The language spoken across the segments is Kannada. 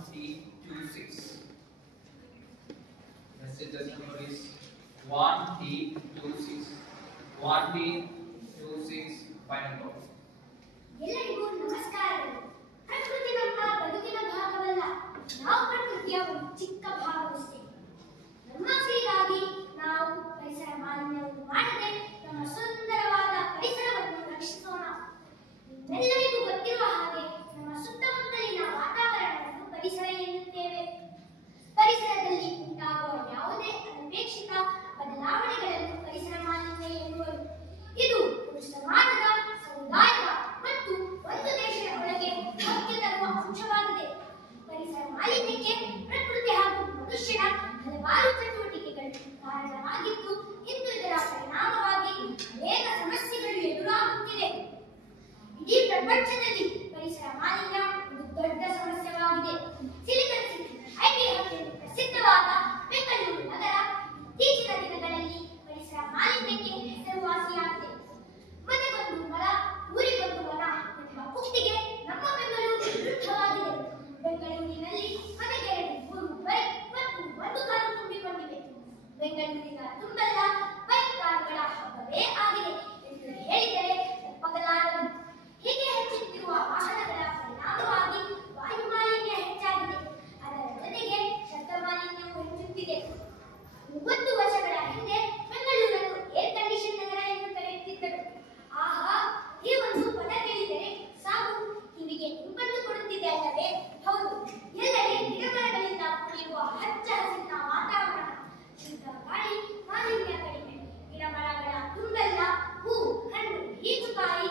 1T26. Message number is 1T26. 1T26 final call. ಎಲ್ಲರಿಗೂ ನಮಸ್ಕಾರಗಳು. ಪ್ರಕೃತಿ ನಮ್ಮ ಬದುಕಿನ ಭಾಗವಲ್ಲ, ನಾವು ಪ್ರಕೃತಿಯ ಒಂದು ಚಿಕ್ಕ ಭಾಗವಷ್ಟೇ. ನಮ್ಮ ಆಸೆಗಾಗಿ ನಾವು ಪರಿಸರ ಮಾಲಿನ್ಯವನ್ನು ಮಾಡದೆ ನಮ್ಮ ಸುಂದರವಾದ ಪರಿಸರವನ್ನು ರಕ್ಷಿಸೋಣ. ನಿಮ್ಮೆಲ್ಲರಿಗೂ ಗೊತ್ತಿರುವ ಹಾಗೆ ನಮ್ಮ ಸುತ್ತಮುತ್ತಲಿನ ವಾತಾವರಣವನ್ನು ಪರಿಸರ ಎನ್ನುತ್ತೇವೆ. ಪರಿಸರದಲ್ಲಿ ಉಂಟಾಗುವ ಯಾವುದೇ ಅನಪೇಕ್ಷಿತ ಬದಲಾವಣೆಗಳನ್ನು ಪರಿಸರ ಮಾಲಿನ್ಯ ಎನ್ನುವರು. ಇದು ಒಂದು ಸಮಾಜದ, ಸಮುದಾಯದ ಮತ್ತು ಒಂದು ದೇಶದ ಒಳಗೆ ಮುಖ್ಯ ತರುವ ಅಂಶವಾಗಿದೆ. ಪರಿಸರ ಮಾಲಿನ್ಯಕ್ಕೆ ಪ್ರಕೃತಿ ಹಾಗೂ ಮನುಷ್ಯನ ಹಲವಾರು ಚಟುವಟಿಕೆಗಳು ಕಾರಣವಾಗಿದ್ದು, ಇಂದು ಇದರ ಪರಿಣಾಮವಾಗಿ ಅನೇಕ ಸಮಸ್ಯೆಗಳು ಎದುರಾಗುತ್ತಿದೆ. ಇಡೀ ಪ್ರಪಂಚದಲ್ಲಿ ಪರಿಸರ ಮಾಲಿನ್ಯ ಒಂದು ದೊಡ್ಡ ಸಮಸ್ಯೆಯಾಗಿದೆ. ಸಿಲಿಕಾನ್ ಸಿಟಿ ಐಡಿಯಾದಲ್ಲಿ ಪ್ರಸಿದ್ಧವಾದ ಬೆಂಗಳೂರು ನಗರ ಇತ್ತೀಚಿನ ದಿನಗಳಲ್ಲಿ ಪರಿಸರ ಮಾಲಿನ್ಯಕ್ಕೆ ಹೆಸರುವಾಸಿಯಾಗಿದೆ. ಮನೆಗೊಂದು ಮರ, ಊರಿಗೊಂದು ವನ ಎಂಬ ಉಕ್ತಿಗೆ ನಮ್ಮ ಬೆಂಗಳೂರು ವಿರುದ್ಧವಾಗಿದೆ. ಬೆಂಗಳೂರಿನಲ್ಲಿ ಮನೆಗೆ 3 ಬೈಕ್ ಮತ್ತು 1 ಕಾರು ತುಂಬಿಕೊಂಡಿವೆ. ಬೆಂಗಳೂರಿನ ತುಂಬೆಲ್ಲ ಬೈಕ್ ಕಾರುಗಳ ಹಬ್ಬವೇ ಆಗಿದೆ ಎಂದು ಹೇಳಿದರೆ ತಪ್ಪಾಗಲಾರದು. ಹೀಗೆ ಹೆಚ್ಚುತ್ತಿರುವ ವಾಹನಗಳ ಪರಿಣಾಮವಾಗಿ ವಾಯು ಮಾಲಿನ್ಯ ಹೆಚ್ಚಾಗಿದೆ. ಅದರ ಜೊತೆಗೆ ಶಬ್ದ ಮಾಲಿನ್ಯವು ಹೆಚ್ಚುತ್ತಿದೆ. 30 ವರ್ಷಗಳ ಹಿಂದೆ ಬೆಂಗಳೂರನ್ನು ಏರ್ ಕಂಡೀಷನ್ ನಗರ ಎಂದು ಕರೆಯುತ್ತಿದ್ದರು. ಆಹಾ, ಈ ಒಂದು ಪದ ಕೇಳಿದರೆ ಸಾಕು ಕಿವಿಗೆ ಇಂಪನ್ನು ಕೊಡುತ್ತಿದೆ ಅಲ್ಲವೇ? ಹೌದು, ಎಲ್ಲೆಡೆ ಗಿಡಮರಗಳಿಂದ ಕೂಡಿರುವ ಹಚ್ಚ ಹಸಿರಿನ ವಾತಾವರಣ, ಶುದ್ಧ ಗಾಳಿ, ಮಾಲಿನ್ಯ ಕಡಿಮೆ. ಗಿಡಮರಗಳ ತುಂಬೆಲ್ಲ ಹೂ, ಹಣ್ಣು, ಹೀಚುಕಾಯಿ,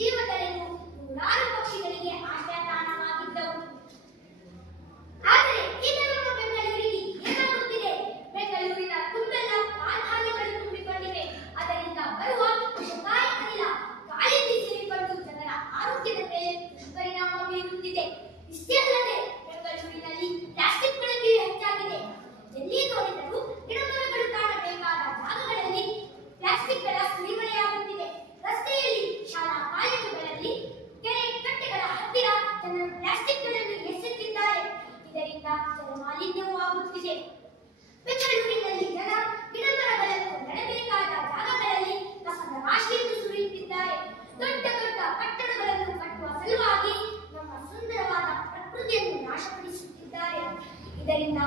ಜೀವಗಳೆಂದು ನೂರಾರು ಪಕ್ಷಿಗಳಿಗೆ ಆಶ್ರಯ ತಾಣವಾಗಿದ್ದವು. ಆದರೆ ಈಗ ನಮ್ಮ ಬೆಂಗಳೂರಿಗೆ ಏನಾಗುತ್ತಿದೆ? ಬೆಂಗಳೂರಿನ ತುಂಬೆಲ್ಲ ಕಾರ್ಖಾನೆಗಳು ತುಂಬಿಕೊಂಡಿವೆ. ಅದರಿಂದ ಬರುವ ವಿಷಕಾರಿ ಅನಿಲ ಗಾಳಿಯಲ್ಲಿ ಸೇರಿಕೊಂಡು ಜನರ ಆರೋಗ್ಯದ ಮೇಲೆ ದುಷ್ಪರಿಣಾಮ ಬೀರುತ್ತಿದೆ. ಇಷ್ಟೇ ಅಲ್ಲದೆ ಬೆಂಗಳೂರಿನಲ್ಲಿ ಪ್ಲಾಸ್ಟಿಕ್ ಬಳಕೆಯೂ ಹೆಚ್ಚಾಗಿದೆ. ಎಲ್ಲಿ ನೋಡಿದರೂ ಗಿಡಮರಗಳು ಕಾಣಬೇಕಾದ ಜಾಗಗಳಲ್ಲಿ ಪ್ಲಾಸ್ಟಿಕ್ಗಳ ಸುರಿಮಳೆಯಾಗುತ್ತಿದೆ. ರಸ್ತೆಯಲ್ಲಿ, ಶಾಲಾ ಕಾಲೇಜುಗಳಲ್ಲಿ, ಕೆರೆ ಕಟ್ಟೆಗಳ ಹತ್ತಿರ ಜನರು ಪ್ಲಾಸ್ಟಿಕ್ಗಳನ್ನು ಎಸೆಯುತ್ತಿದ್ದಾರೆ. ಇದರಿಂದ ಜಲಮಾಲಿನ್ಯವೂ ಆಗುತ್ತಿದೆ. ಬೆಂಗಳೂರಿನಲ್ಲಿ ಜನ ಗಿಡಮರಗಳನ್ನು ನೆಡಬೇಕಾದ ಜಾಗಗಳಲ್ಲಿ ಕಸದ ರಾಶಿಯನ್ನು ಸುರಿಯುತ್ತಿದ್ದಾರೆ. ದೊಡ್ಡ ದೊಡ್ಡ ಕಟ್ಟಡಗಳನ್ನು ಕಟ್ಟುವ ಸಲುವಾಗಿ ನಮ್ಮ ಸುಂದರವಾದ ಪ್ರಕೃತಿಯನ್ನು ನಾಶಪಡಿಸುತ್ತಿದ್ದಾರೆ. ಇದರಿಂದ